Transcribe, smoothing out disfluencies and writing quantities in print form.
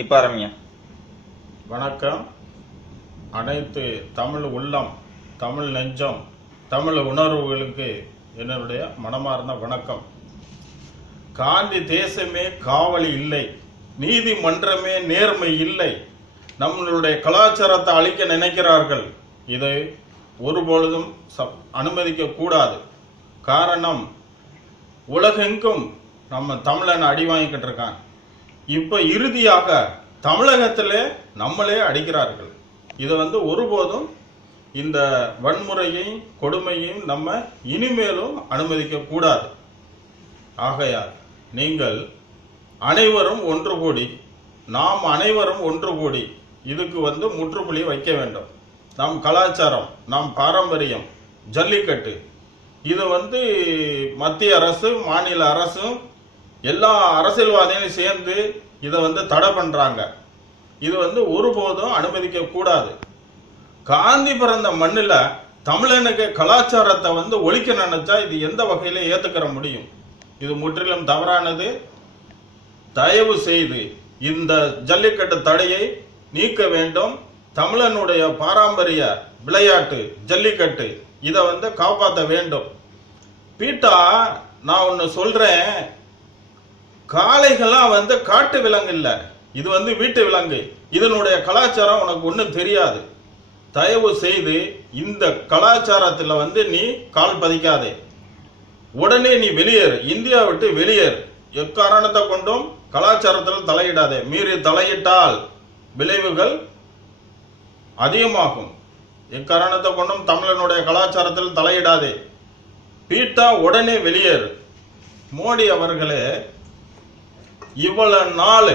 இப்ப ஆரம்பிங்க. வணக்கம். அனைத்து தமிழ் உள்ளம், தமிழ் நெஞ்சம், தமிழ் உணர்வுகளுக்கு என்னுடைய மனமார்ந்த வணக்கம். காந்தி தேசமே காவலி இல்லை, நீதிமன்றமே நேர்மை இல்லை, நம்மளுடைய கலாச்சாரத்தை அழிக்க நினைக்கிறார்கள். இதை ஒருபொழுதும் அனுமதிக்க கூடாது. காரணம், உலகெங்கும் நம்ம தமிழனை அடி வாங்கிக்கிட்டு இருக்கான். இப்ப இறுதியாக தமிழகத்திலே நம்மளே அடிக்கிறார்கள். இதை ஒருபோதும் இந்த வன்முறையையும் கொடுமையையும் நம்ம இனிமேலும் அனுமதிக்க கூடாது. ஆகையால் நீங்கள் அனைவரும் ஒன்று கூடி, நாம் அனைவரும் ஒன்று கூடி இதுக்கு முற்றுப்புள்ளி வைக்க வேண்டும். நம் கலாச்சாரம், நம் பாரம்பரியம், ஜல்லிக்கட்டு இது மத்திய அரசு, மாநில அரசும் எல்லா அரசியல்வாதிகளும் சேர்ந்து இதை தடை பண்றாங்க. இது ஒருபோதும் அனுமதிக்க கூடாது. காந்தி பிறந்த மண்ணில் தமிழனுக்கு கலாச்சாரத்தை ஒழிக்க நினைச்சா இது எந்த வகையில ஏத்துக்கிற முடியும்? இது முற்றிலும் தவறானது. தயவு செய்து இந்த ஜல்லிக்கட்டு தடையை நீக்க வேண்டும். தமிழனுடைய பாரம்பரிய விளையாட்டு ஜல்லிக்கட்டு இதை காப்பாற்ற வேண்டும். பீட்டா, நான் ஒன்னு சொல்றேன், காளைகள்லாம் காட்டு விலங்கு இல்ல, இது வீட்டு விலங்கு. இதனுடைய கலாச்சாரம் உனக்கு ஒன்றும் தெரியாது. தயவு செய்து இந்த கலாச்சாரத்துல நீ கால் பதிக்காதே. உடனே நீ வெளியேறு, இந்தியா விட்டு வெளியேறு. எக்காரணத்தை கொண்டும் கலாச்சாரத்தில் தலையிடாதே. மீறி தலையிட்டால் விளைவுகள் அதிகமாகும். எக்காரணத்தை கொண்டும் தமிழனுடைய கலாச்சாரத்தில் தலையிடாதே. பீட்டா, உடனே வெளியேறு. மோடி அவர்களே, இவ்வளவு நாள்